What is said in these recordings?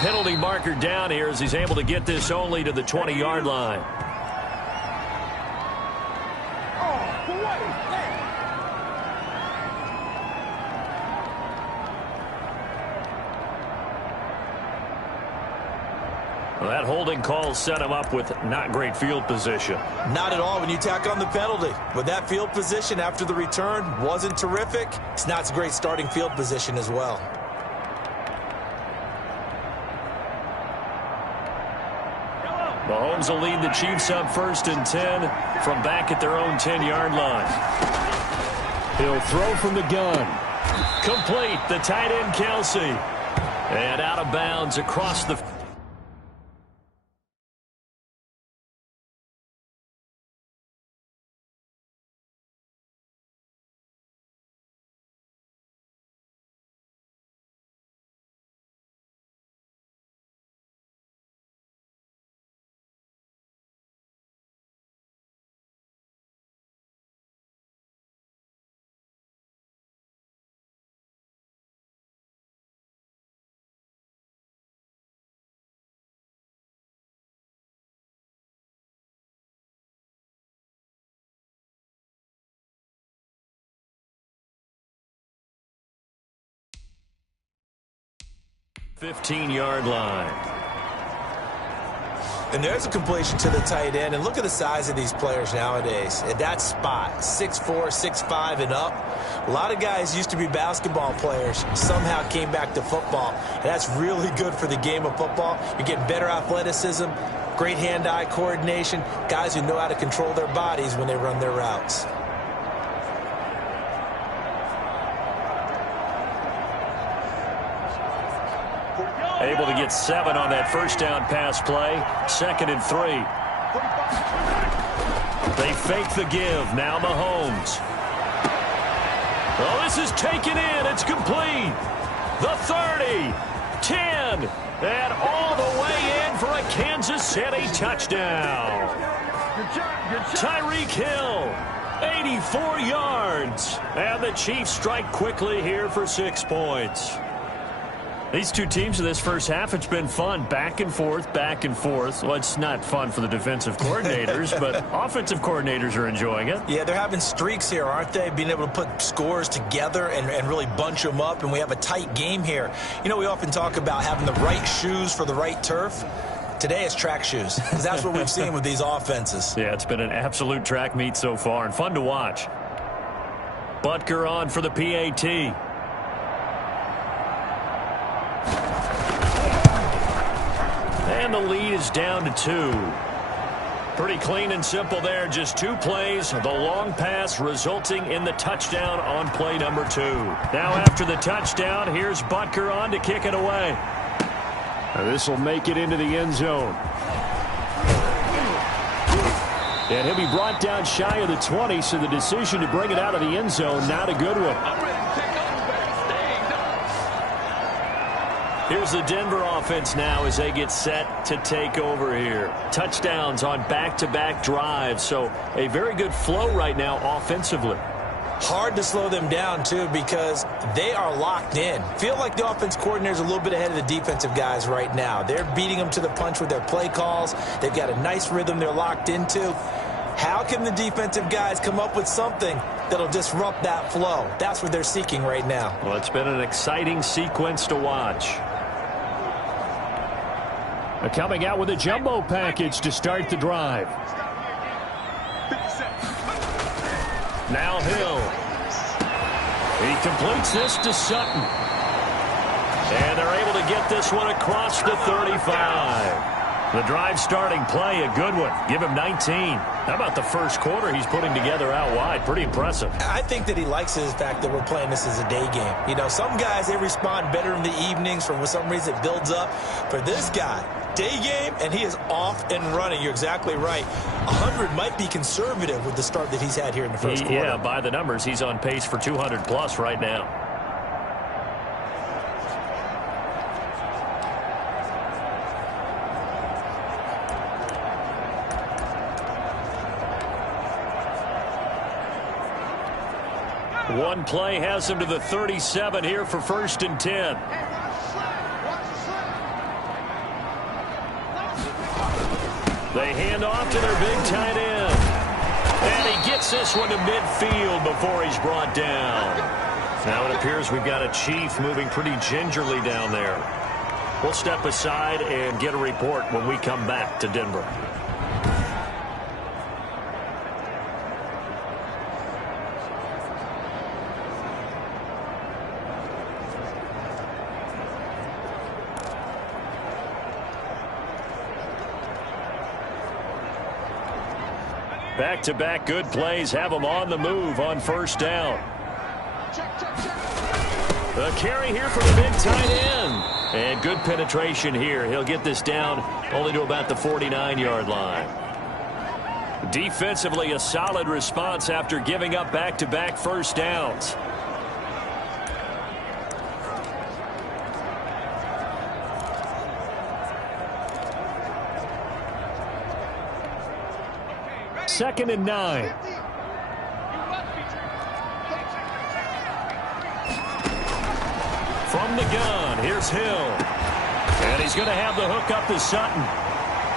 penalty marker down here as he's able to get this only to the 20-yard line. Well, that holding call set him up with not great field position. Not at all when you tack on the penalty. With that field position after the return wasn't terrific, it's not a great starting field position as well. Mahomes will lead the Chiefs up 1st and 10 from back at their own 10-yard line. He'll throw from the gun. Complete. The tight end, Kelsey. And out of bounds across the... ...15-yard line. And there's a completion to the tight end. And look at the size of these players nowadays. At that spot, 6'4", 6'5", and up. A lot of guys used to be basketball players, somehow came back to football. And that's really good for the game of football. You're getting better athleticism, great hand-eye coordination, guys who know how to control their bodies when they run their routes. Able to get 7 on that first down pass play. 2nd and 3. They fake the give. Now Mahomes. Oh, this is taken in. It's complete. The 30. 10. And all the way in for a Kansas City touchdown. Tyreek Hill. 84 yards. And the Chiefs strike quickly here for 6 points. These two teams in this first half, it's been fun. Back and forth, back and forth. Well, it's not fun for the defensive coordinators, but offensive coordinators are enjoying it. Yeah, they're having streaks here, aren't they? Being able to put scores together and really bunch them up, and we have a tight game here. You know, we often talk about having the right shoes for the right turf. Today it's track shoes, because that's what we've seen with these offenses. Yeah, it's been an absolute track meet so far, and fun to watch. Butker on for the PAT. And the lead is down to 2. Pretty clean and simple there. Just 2 plays. The long pass resulting in the touchdown on play number 2. Now after the touchdown, here's Butker on to kick it away. This will make it into the end zone. And he'll be brought down shy of the 20, so the decision to bring it out of the end zone, not a good one. Here's the Denver offense now as they get set to take over here. Touchdowns on back-to-back drives, so a very good flow right now offensively. Hard to slow them down, too, because they are locked in. Feel like the offense coordinator is a little bit ahead of the defensive guys right now. They're beating them to the punch with their play calls. They've got a nice rhythm they're locked into. How can the defensive guys come up with something that'll disrupt that flow? That's what they're seeking right now. Well, it's been an exciting sequence to watch. Coming out with a jumbo package to start the drive. Now Hill. He completes this to Sutton. And they're able to get this one across the 35. The drive starting play, a good one. Give him 19. How about the first quarter he's putting together out wide? Pretty impressive. I think that he likes the fact that we're playing this as a day game. You know, some guys, they respond better in the evenings. For some reason, it builds up. For this guy, day game, and he is off and running. You're exactly right. 100 might be conservative with the start that he's had here in the first quarter. Yeah, by the numbers, he's on pace for 200-plus right now. One play has him to the 37 here for 1st and 10. They hand off to their big tight end. And he gets this one to midfield before he's brought down. Now it appears we've got a Chief moving pretty gingerly down there. We'll step aside and get a report when we come back to Denver. Back-to-back good plays have them on the move on first down. The carry here for the big tight end. And good penetration here. He'll get this down only to about the 49-yard line. Defensively, a solid response after giving up back-to-back first downs. Second and 9. From the gun, here's Hill. And he's going to have the hook up to Sutton.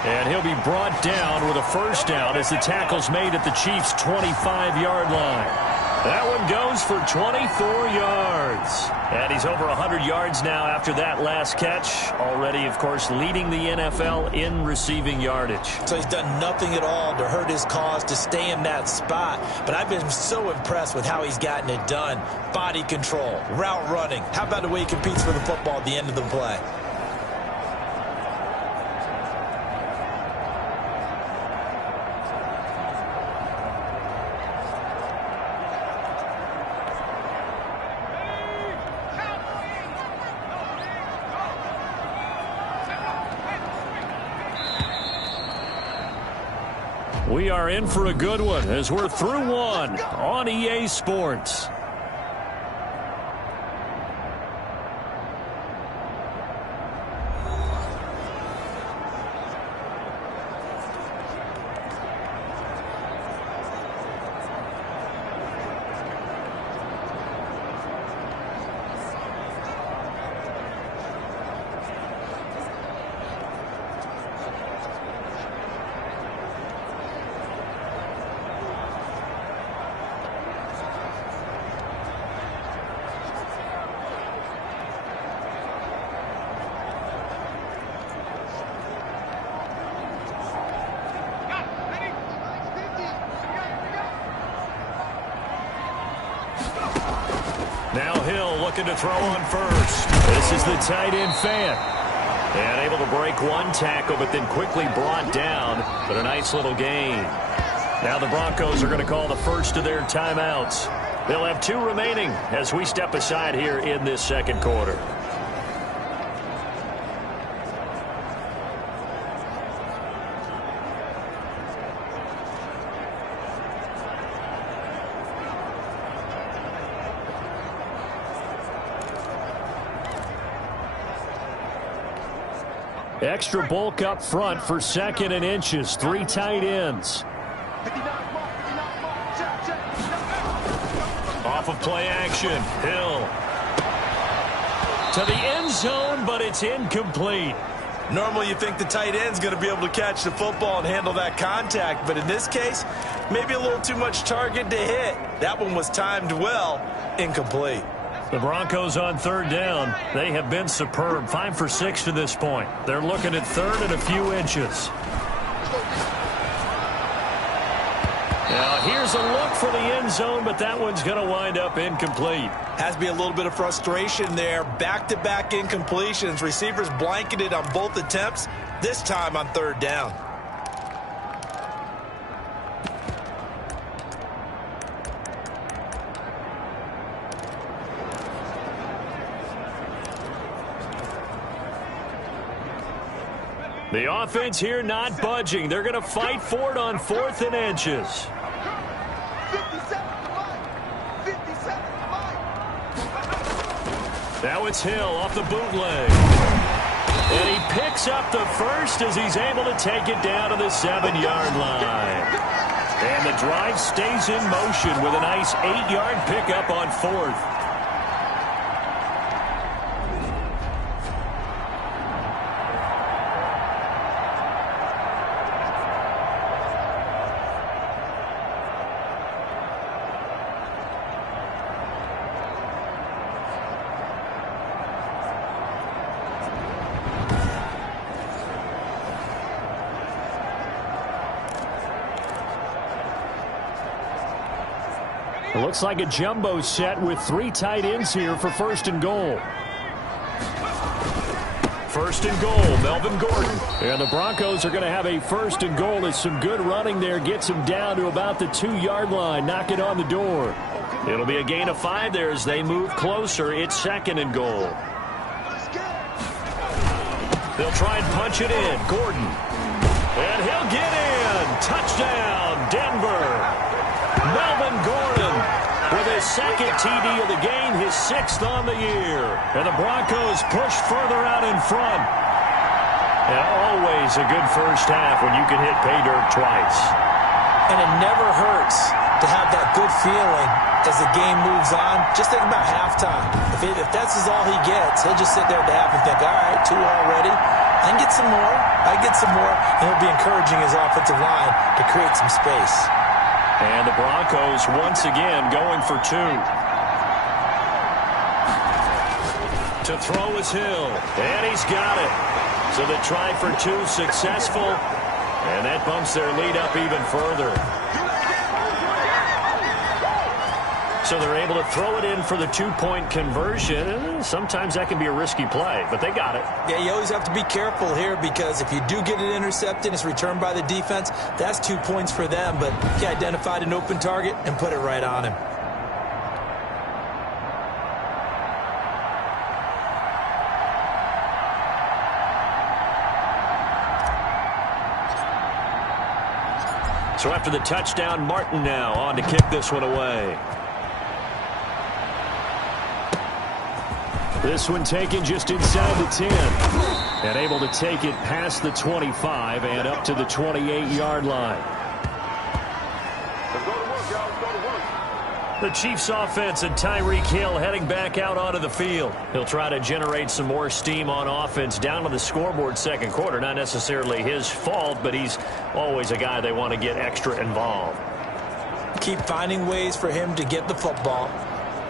And he'll be brought down with a first down as the tackle's made at the Chiefs' 25-yard line. That one goes for 24 yards. And he's over 100 yards now after that last catch. Already, of course, leading the NFL in receiving yardage. So he's done nothing at all to hurt his cause, to stay in that spot. But I've been so impressed with how he's gotten it done. Body control, route running. How about the way he competes for the football at the end of the play? We are in for a good one as we're through one on EA Sports. Now Hill looking to throw on first. This is the tight end Fant. And able to break one tackle, but then quickly brought down. But a nice little gain. Now the Broncos are going to call the first of their timeouts. They'll have 2 remaining as we step aside here in this second quarter. Extra bulk up front for second and inches. 3 tight ends. Off of play action. Hill. To the end zone, but it's incomplete. Normally you think the tight end's going to be able to catch the football and handle that contact, but in this case, maybe a little too much target to hit. That one was timed well. Incomplete. The Broncos on third down. They have been superb. 5 for 6 to this point. They're looking at third and a few inches. Now here's a look for the end zone, but that one's going to wind up incomplete. Has to be a little bit of frustration there. Back-to-back incompletions. Receivers blanketed on both attempts, this time on third down. The offense here not budging. They're going to fight for it on 4th and inches. Now it's Hill off the bootleg. And he picks up the first as he's able to take it down to the 7-yard line. And the drive stays in motion with a nice 8-yard pickup on 4th. It looks like a jumbo set with 3 tight ends here for 1st and goal. 1st and goal, Melvin Gordon. And the Broncos are going to have a 1st and goal as some good running there gets him down to about the 2-yard line, knocking on the door. It'll be a gain of 5 there as they move closer. It's 2nd and goal. They'll try and punch it in. Gordon. And he'll get in. Touchdown, Denver. Melvin Gordon with his 2nd TD of the game, his 6th on the year. And the Broncos push further out in front. And always a good first half when you can hit pay dirt twice. And it never hurts to have that good feeling as the game moves on. Just think about halftime. If that's all he gets, he'll just sit there at the half and think, all right, 2 already. I can get some more. I get some more. And he'll be encouraging his offensive line to create some space. And the Broncos once again going for 2. To throw is Hill. And he's got it. So the try for 2 successful. And that bumps their lead up even further. So they're able to throw it in for the 2-point conversion. Sometimes that can be a risky play, but they got it. Yeah, you always have to be careful here because if you do get it intercepted, it's returned by the defense. That's 2 points for them, but he identified an open target and put it right on him. So after the touchdown, Martin now on to kick this one away. This one taken just inside the 10. And able to take it past the 25 and up to the 28-yard line. The Chiefs offense and Tyreek Hill heading back out onto the field. He'll try to generate some more steam on offense down to the scoreboard 2nd quarter. Not necessarily his fault, but he's always a guy they want to get extra involved. Keep finding ways for him to get the football.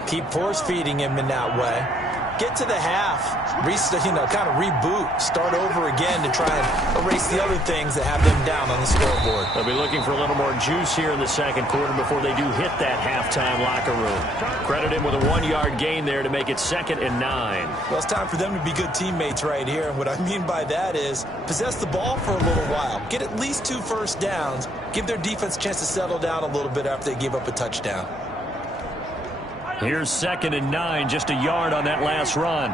Keep force feeding him in that way. Get to the half, kind of reboot, start over again to try and erase the other things that have them down on the scoreboard. They'll be looking for a little more juice here in the 2nd quarter before they do hit that halftime locker room. Credit him with a 1-yard gain there to make it 2nd and 9. Well, it's time for them to be good teammates right here. And what I mean by that is possess the ball for a little while. Get at least 2 first downs. Give their defense a chance to settle down a little bit after they give up a touchdown. Here's 2nd and 9, just a yard on that last run.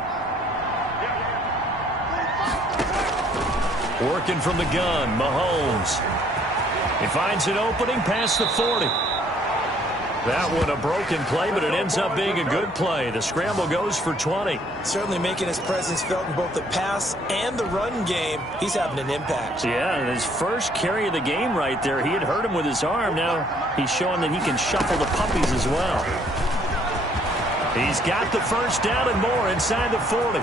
Working from the gun, Mahomes. He finds an opening past the 40. That one a broken play, but it ends up being a good play. The scramble goes for 20. Certainly making his presence felt in both the pass and the run game. He's having an impact. Yeah, and his first carry of the game right there, he had hurt him with his arm. Now he's showing that he can shuffle the puppies as well. He's got the first down and more inside the 40.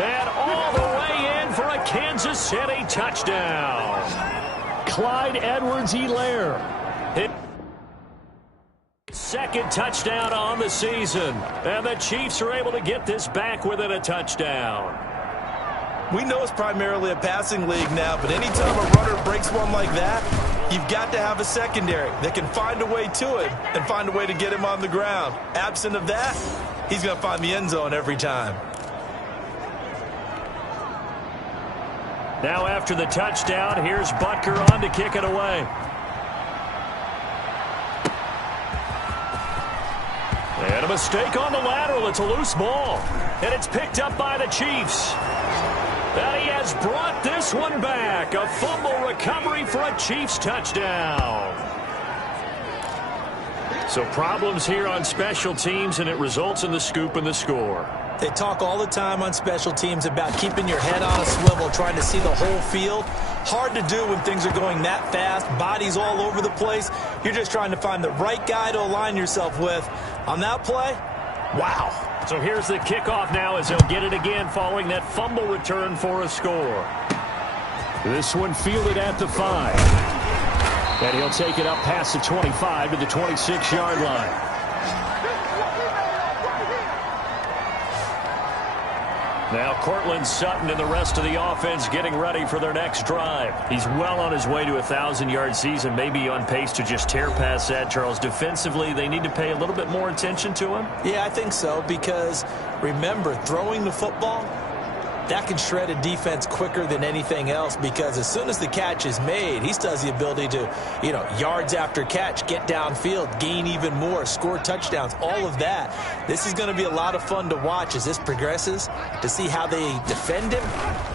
And all the way in for a Kansas City touchdown. Clyde Edwards-Helaire. 2nd touchdown on the season. And the Chiefs are able to get this back within a touchdown. We know it's primarily a passing league now, but anytime a runner breaks one like that, you've got to have a secondary that can find a way to it and find a way to get him on the ground. Absent of that, he's going to find the end zone every time. Now after the touchdown, here's Butker on to kick it away. And a mistake on the lateral. It's a loose ball. And it's picked up by the Chiefs. And he has brought this one back. A fumble recovery for a Chiefs touchdown. So problems here on special teams, and it results in the scoop and the score. They talk all the time on special teams about keeping your head on a swivel, trying to see the whole field. Hard to do when things are going that fast, bodies all over the place. You're just trying to find the right guy to align yourself with. On that play, wow. So here's the kickoff now as he'll get it again following that fumble return for a score. This one fielded at the 5. And he'll take it up past the 25 to the 26-yard line. Now Cortland Sutton and the rest of the offense getting ready for their next drive. He's well on his way to a 1,000-yard season, maybe on pace to just tear past that, Charles. Defensively, they need to pay a little bit more attention to him? Yeah, I think so, because remember, throwing the football, that can shred a defense quicker than anything else, because as soon as the catch is made, he still has the ability to, yards after catch, get downfield, gain even more, score touchdowns, all of that. This is going to be a lot of fun to watch as this progresses, to see how they defend him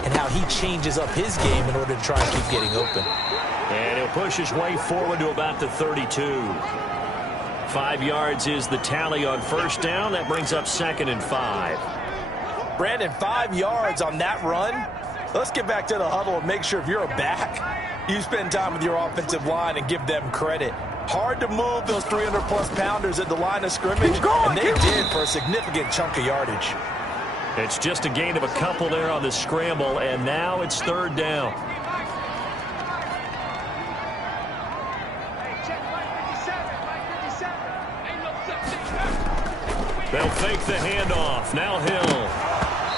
and how he changes up his game in order to try and keep getting open. And he'll push his way forward to about the 32. 5 yards is the tally on first down. That brings up 2nd and 5. Brandon, 5 yards on that run. Let's get back to the huddle and make sure if you're a back, you spend time with your offensive line and give them credit. Hard to move those 300-plus pounders at the line of scrimmage, and they did for a significant chunk of yardage. It's just a gain of a couple there on the scramble, and now it's 3rd down. They'll fake the handoff. Now Hill.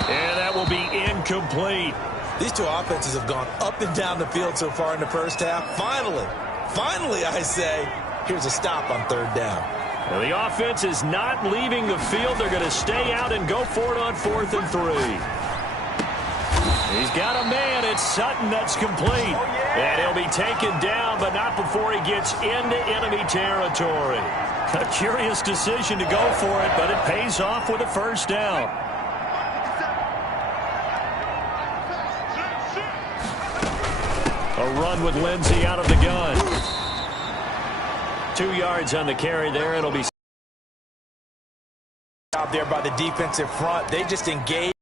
And that will be incomplete. These two offenses have gone up and down the field so far in the first half. Finally, I say, here's a stop on 3rd down. Now the offense is not leaving the field. They're going to stay out and go for it on 4th and 3. He's got a man. It's Sutton. That's complete. And he'll be taken down, but not before he gets into enemy territory. A curious decision to go for it, but it pays off with a 1st down. A run with Lindsey out of the gun. 2 yards on the carry there. It'll be out there by the defensive front. They just engaged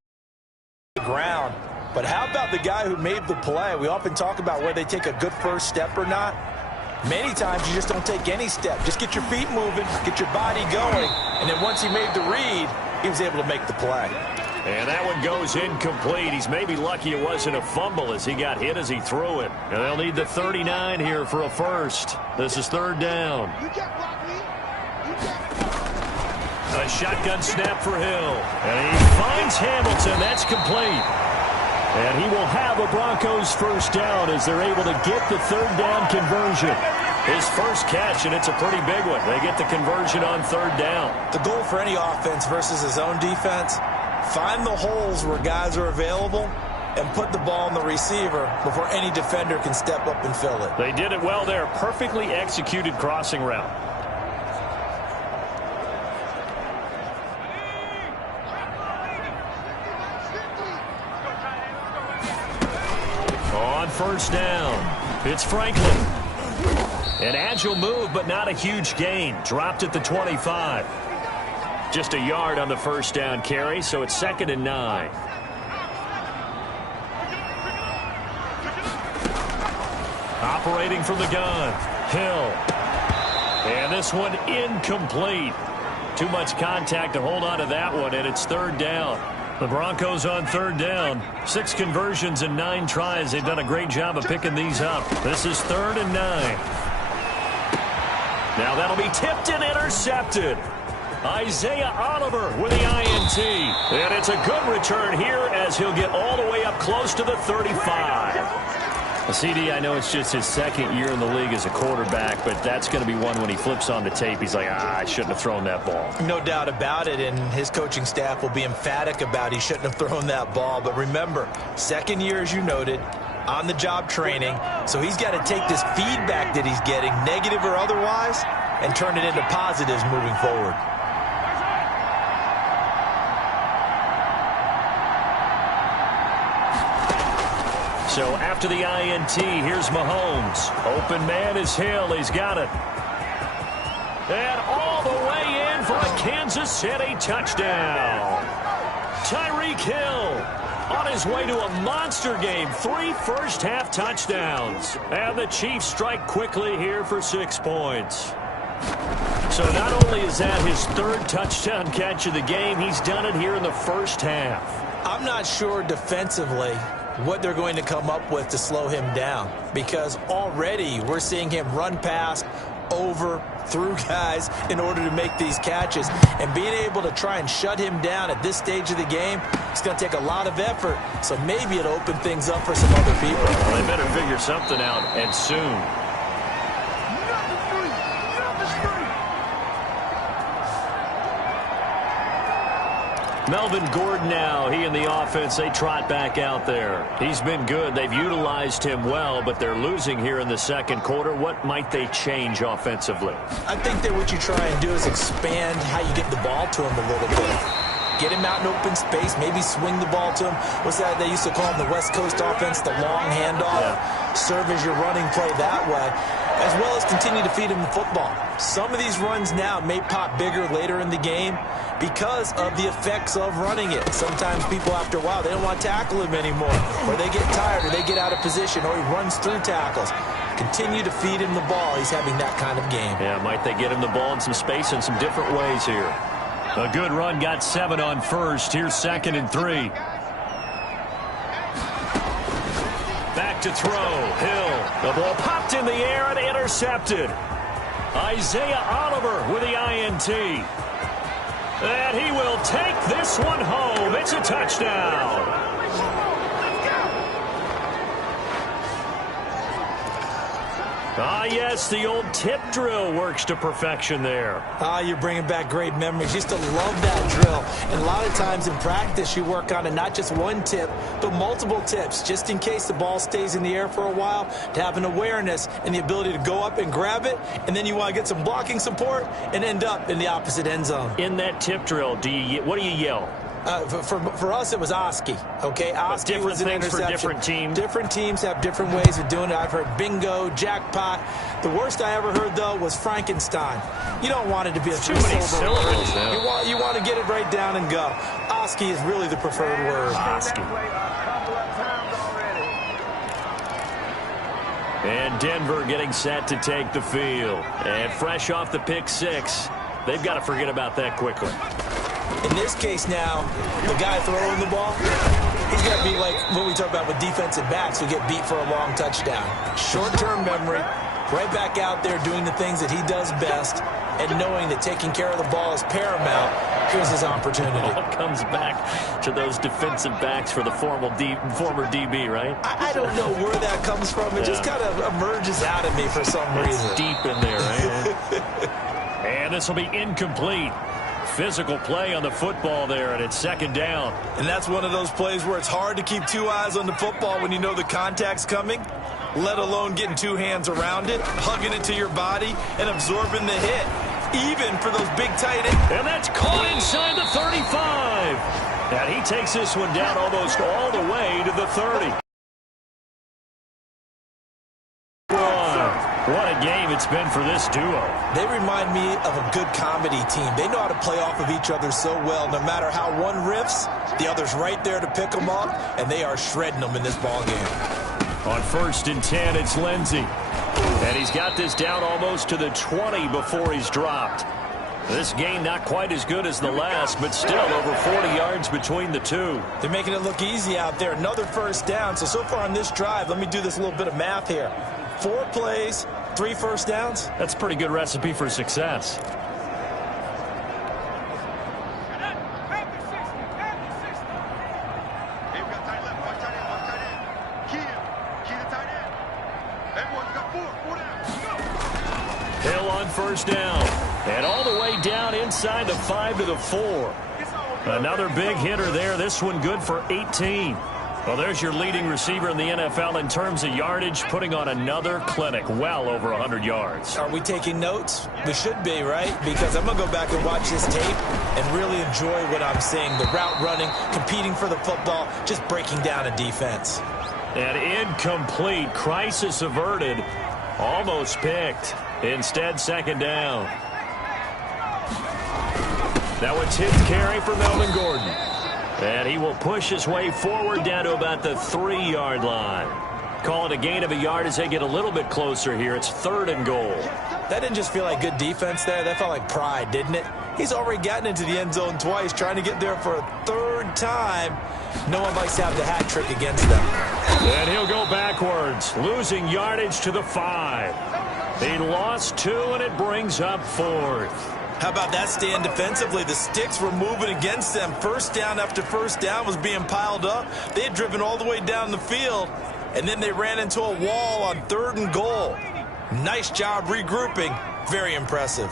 the ground. But how about the guy who made the play? We often talk about whether they take a good first step or not. Many times you just don't take any step. Just get your feet moving, get your body going, and then once he made the read, he was able to make the play. And that one goes incomplete. He's maybe lucky it wasn't a fumble as he got hit as he threw it. And they'll need the 39 here for a first. This is 3rd down. A shotgun snap for Hill. And he finds Hamilton. That's complete. And he will have a Broncos 1st down as they're able to get the 3rd down conversion. His first catch, and it's a pretty big one. They get the conversion on 3rd down. The goal for any offense versus his own defense, find the holes where guys are available and put the ball on the receiver before any defender can step up and fill it. They did it well there. Perfectly executed crossing route. On 1st down, it's Franklin. An agile move, but not a huge gain. Dropped at the 25. Just a yard on the 1st down carry, so it's 2nd and 9. Operating from the gun, Hill. And this one incomplete. Too much contact to hold on to that one, and it's 3rd down. The Broncos on 3rd down. 6 conversions and 9 tries. They've done a great job of picking these up. This is 3rd and 9. Now that'll be tipped and intercepted. Isaiah Oliver with the INT. And it's a good return here as he'll get all the way up close to the 35. CD, I know it's just his 2nd year in the league as a quarterback, but that's going to be one when he flips on the tape. He's like, I shouldn't have thrown that ball. No doubt about it, and his coaching staff will be emphatic about he shouldn't have thrown that ball. But remember, 2nd year, as you noted, on-the-job training, so he's got to take this feedback that he's getting, negative or otherwise, and turn it into positives moving forward. So after the INT, here's Mahomes. Open man is Hill. He's got it. And all the way in for a Kansas City touchdown. Tyreek Hill on his way to a monster game. 3 first-half touchdowns. And the Chiefs strike quickly here for 6 points. So not only is that his 3rd touchdown catch of the game, he's done it here in the first half. I'm not sure defensively what they're going to come up with to slow him down, because already we're seeing him run past over, through guys in order to make these catches. And being able to try and shut him down at this stage of the game, it's going to take a lot of effort. So maybe it'll open things up for some other people. Well, they better figure something out, and soon. Melvin Gordon now, he and the offense, they trot back out there. He's been good. They've utilized him well, but they're losing here in the second quarter. What might they change offensively? I think that what you try and do is expand how you get the ball to him a little bit. Get him out in open space, maybe swing the ball to him. What's that they used to call in the West Coast offense, the long handoff? Yeah. Serve as your running play that way, as well as continue to feed him the football. Some of these runs now may pop bigger later in the game because of the effects of running it. Sometimes people, after a while, they don't want to tackle him anymore, or they get tired, or they get out of position, or he runs through tackles. Continue to feed him the ball. He's having that kind of game. Yeah, might they get him the ball in some space in some different ways here. A good run, got 7 on first. Here's 2nd and 3. Back to throw. Hill. The ball popped in the air and intercepted. Isaiah Oliver with the INT. And he will take this one home. It's a touchdown. Ah, yes, the old tip drill works to perfection there. Ah, you're bringing back great memories. Used to love that drill. And a lot of times in practice, you work on it, not just one tip, but multiple tips, just in case the ball stays in the air for a while, to have an awareness and the ability to go up and grab it, and then you want to get some blocking support and end up in the opposite end zone. In that tip drill, what do you yell? For us, it was Oski, okay? Oski was an interception. For different teams. Different teams have different ways of doing it. I've heard bingo, jackpot. The worst I ever heard, though, was Frankenstein. You don't want it to be a three-syllable word. You want to get it right down and go. Oski is really the preferred word. Oski. And Denver getting set to take the field. And fresh off the pick 6, they've got to forget about that quickly. In this case now, the guy throwing the ball, he's got to be like what we talk about with defensive backs who get beat for a long touchdown. Short-term memory, right back out there doing the things that he does best, and knowing that taking care of the ball is paramount. Here's his opportunity. It all comes back to those defensive backs for the former DB, right? I don't know where that comes from. It just kind of emerges out of me for some reason. It's deep in there, right? And this will be incomplete. Physical play on the football there, and it's 2nd down. And that's one of those plays where it's hard to keep 2 eyes on the football when you know the contact's coming, let alone getting 2 hands around it, hugging it to your body, and absorbing the hit, even for those big tight ends. And that's caught inside the 35. And he takes this one down almost all the way to the 30. What a game it's been for this duo. They remind me of a good comedy team. They know how to play off of each other so well. No matter how one riffs, the other's right there to pick them up, and they are shredding them in this ball game. On 1st and 10, it's Lindsey. And he's got this down almost to the 20 before he's dropped. This game not quite as good as the last, but still over 40 yards between the two. They're making it look easy out there. Another 1st down. So far on this drive, let me do this little bit of math here. 4 plays, 3 first downs. That's a pretty good recipe for success. Hill on 1st down. And all the way down inside the 5 to the 4. Another big hitter there. This one good for 18. Well, there's your leading receiver in the NFL in terms of yardage, putting on another clinic, well over 100 yards. Are we taking notes? We should be, right? Because I'm going to go back and watch this tape and really enjoy what I'm seeing. The route running, competing for the football, just breaking down a defense. And incomplete. Crisis averted. Almost picked. Instead, 2nd down. Now a 10th carry for Melvin Gordon. And he will push his way forward down to about the 3-yard line. Call it a gain of a yard as they get a little bit closer here. It's 3rd and goal. That didn't just feel like good defense there. That felt like pride, didn't it? He's already gotten into the end zone twice, trying to get there for a 3rd time. No one likes to have the hat trick against them. And he'll go backwards, losing yardage to the 5. He lost 2, and it brings up 4th. How about that stand defensively? The sticks were moving against them. First down after first down was being piled up. They had driven all the way down the field, and then they ran into a wall on 3rd and goal. Nice job regrouping. Very impressive.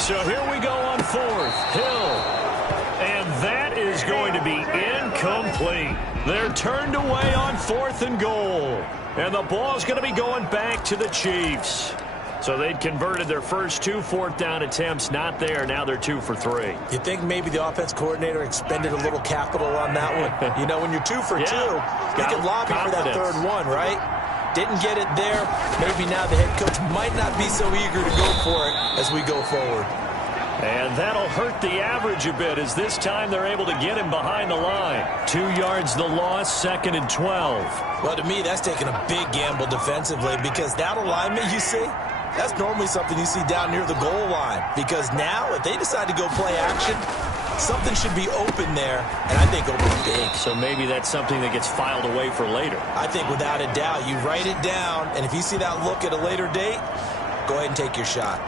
So here we go on 4th. Hill. And that is going to be incomplete. They're turned away on 4th and goal. And the ball's going to be going back to the Chiefs. So they'd converted their first 2 4th-down attempts. Not there. Now they're 2 for 3. You think maybe the offense coordinator expended a little capital on that one? You know, when you're 2 for 2, you can lobby for that 3rd one, right? Didn't get it there. Maybe now the head coach might not be so eager to go for it as we go forward. And that'll hurt the average a bit, as this time they're able to get him behind the line. 2 yards the loss, 2nd and 12. Well, to me, that's taking a big gamble defensively, because that alignment you see, that's normally something you see down near the goal line. Because now, if they decide to go play action, something should be open there, and I think open big. So maybe that's something that gets filed away for later. I think without a doubt, you write it down, and if you see that look at a later date, go ahead and take your shot.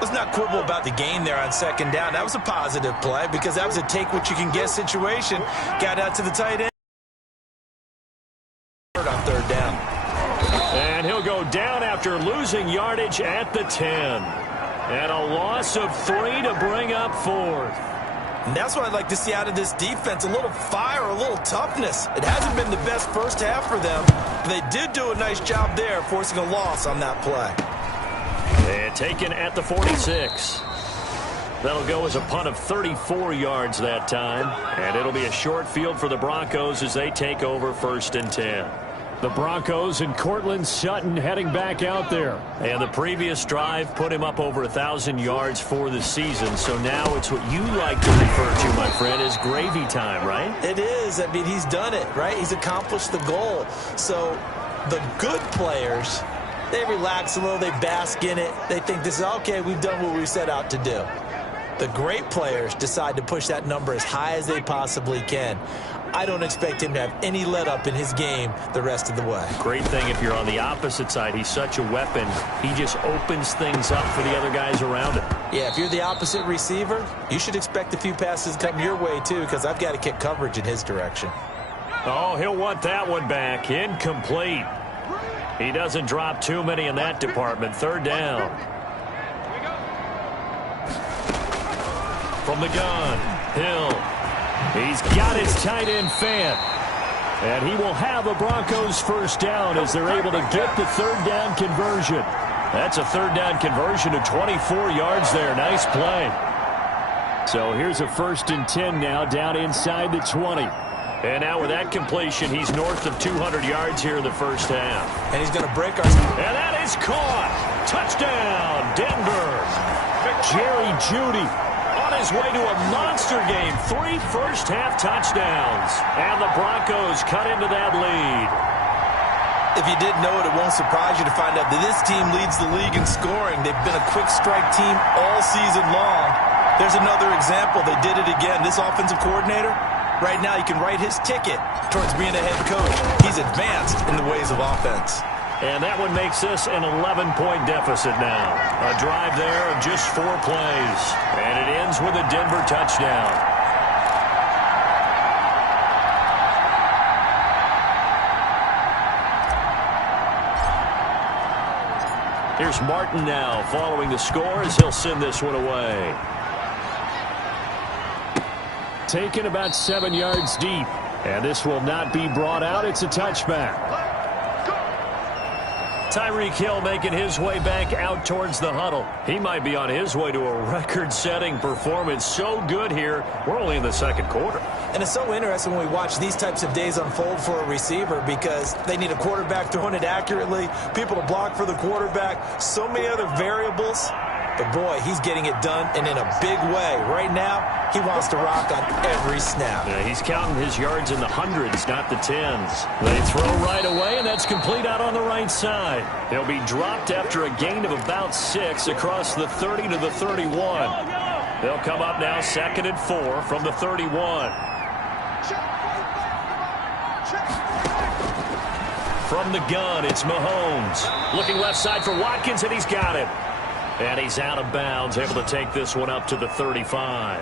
Let's not quibble about the gain there on 2nd down. That was a positive play, because that was a take-what-you-can-get situation. Got out to the tight end. On 3rd down. And he'll go down after losing yardage at the 10. And a loss of 3 to bring up 4th. And that's what I'd like to see out of this defense, a little fire, a little toughness. It hasn't been the best first half for them, but they did do a nice job there, forcing a loss on that play. And taken at the 46. That'll go as a punt of 34 yards that time. And it'll be a short field for the Broncos as they take over 1st and 10. The Broncos and Cortland Sutton heading back out there. And the previous drive put him up over 1,000 yards for the season. So now it's what you like to refer to, my friend, as gravy time, right? It is. I mean, he's done it, right? He's accomplished the goal. So the good players, they relax a little. They bask in it. They think this is, okay, we've done what we set out to do. The great players decide to push that number as high as they possibly can. I don't expect him to have any let-up in his game the rest of the way. Great thing if you're on the opposite side. He's such a weapon. He just opens things up for the other guys around him. Yeah, if you're the opposite receiver, you should expect a few passes to come your way, too, because I've got to kick coverage in his direction. Oh, he'll want that one back. Incomplete. He doesn't drop too many in that department. 3rd down. From the gun, Hill. He's got his tight end Fant. And he will have the Broncos 1st down as they're able to get the 3rd down conversion. That's a 3rd down conversion of 24 yards there. Nice play. So here's a 1st and 10 now down inside the 20. And now with that completion, he's north of 200 yards here in the 1st half. And he's going to break our... And that is caught. Touchdown, Denver. Jerry Jeudy on his way to a monster game. 3 first-half touchdowns. And the Broncos cut into that lead. If you didn't know it, it won't surprise you to find out that this team leads the league in scoring. They've been a quick strike team all season long. There's another example. They did it again. This offensive coordinator, right now, you can write his ticket towards being a head coach. He's advanced in the ways of offense. And that one makes us an 11-point deficit now. A drive there of just 4 plays. And it ends with a Denver touchdown. Here's Martin now following the score as he'll send this one away. Taken about 7 yards deep. And this will not be brought out. It's a touchback. Tyreek Hill making his way back out towards the huddle. He might be on his way to a record-setting performance. So good here. We're only in the 2nd quarter. And it's so interesting when we watch these types of days unfold for a receiver, because they need a quarterback throwing it accurately, people to block for the quarterback, so many other variables. But, boy, he's getting it done, and in a big way. Right now, he wants to rock on every snap. Yeah, he's counting his yards in the hundreds, not the tens. They throw right away, and that's complete out on the right side. He'll be dropped after a gain of about 6 across the 30 to the 31. They'll come up now 2nd and 4 from the 31. From the gun, it's Mahomes. Looking left side for Watkins, and he's got it. And he's out of bounds, able to take this one up to the 35.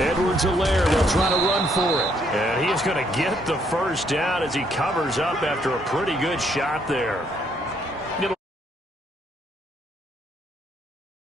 Edwards-Helaire, they'll try to run for it. And he is going to get the first down as he covers up after a pretty good shot there.